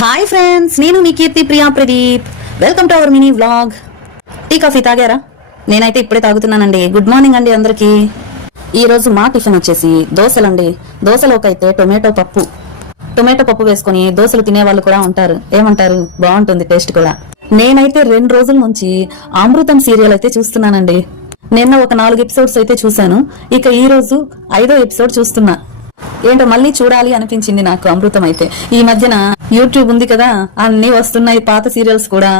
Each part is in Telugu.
హాయ్ ఫ్రెండ్స్ నేను మీ Keerthi Priya Pradeep. Welcome to our mini vlog tea coffee తాగారా? నేనైతే ఇప్పుడే తాగుతున్నానండి. గుడ్ మార్నింగ్ అండి అందరికీ. ఈరోజు మా టిఫిన్ వచ్చేసి దోశలండి. దోశలోకైతే టొమాటో పప్పు. టొమాటో పప్పు వేసుకొని దోశలు తినే వాళ్ళు కూడా ఉంటారు. ఏమంటారు? బాగుంటుంది టేస్ట్ కూడా. నేనైతే రెండు రోజుల నుంచి అమృతం సీరియల్ అయితే చూస్తున్నానండి. నిన్న ఒక నాలుగు ఎపిసోడ్స్ అయితే చూశాను. ఇక ఈ రోజు ఐదో ఎపిసోడ్ చూస్తున్నా. ఏంటో మళ్ళీ చూడాలి అనిపించింది నాకు అమృతం అయితే ఈ మధ్యన యూట్యూబ్ ఉంది కదా అన్ని వస్తున్నాయి పాత సీరియల్స్ కూడా.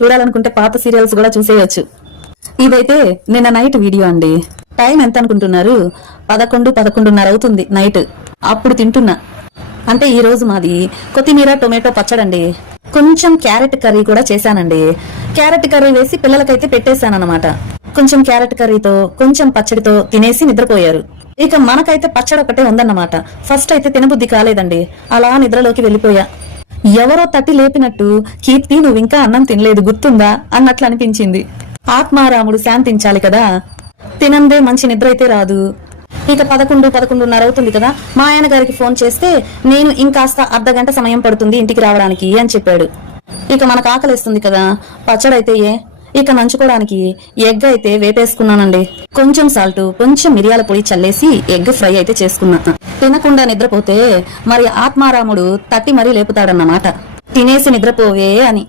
చూడాలనుకుంటే పాత సీరియల్స్ కూడా చూసేయొచ్చు. ఇదైతే నిన్న నైట్ వీడియో అండి. టైం ఎంత అనుకుంటున్నారు? పదకొండు పదకొండున్నర అవుతుంది నైట్. అప్పుడు తింటున్నా. అంటే ఈ రోజు మాది కొత్తిమీర టొమాటో పచ్చడండి. కొంచెం క్యారెట్ కర్రీ కూడా చేశానండి. క్యారెట్ కర్రీ వేసి పిల్లలకైతే పెట్టేశానన్నమాట. కొంచెం క్యారెట్ కర్రీతో కొంచెం పచ్చడితో తినేసి నిద్రపోయారు. ఇక మనకైతే పచ్చడి ఒకటే ఉందన్నమాట. ఫస్ట్ అయితే తినబుద్ధి కాలేదండి. అలా నిద్రలోకి వెళ్ళిపోయా. ఎవరో తట్టి లేపినట్టు కీర్తి నువ్వు ఇంకా అన్నం తినలేదు గుర్తుందా? అన్నట్లు అనిపించింది. ఆత్మారాముడు శాంతించాలి కదా. తినందే మంచి నిద్ర అయితే రాదు. ఇక పదకొండు పదకొండున్నర అవుతుంది కదా. మా ఆయన గారికి ఫోన్ చేస్తే నేను ఇంకాస్త అర్ధ గంట సమయం పడుతుంది ఇంటికి రావడానికి అని చెప్పాడు. ఇక మనకు ఆకలిస్తుంది కదా. పచ్చడైతే ఏ? ఇక నంచుకోవడానికి ఎగ్ అయితే వేపేసుకున్నానండి. కొంచెం సాల్ట్ కొంచెం మిరియాల పొడి చల్లేసి ఎగ్ ఫ్రై అయితే చేసుకున్నా. తినకుండా నిద్రపోతే మరి ఆత్మారాముడు తట్టి మరీ లేపుతాడన్నమాట. తినేసి నిద్రపోవే అని.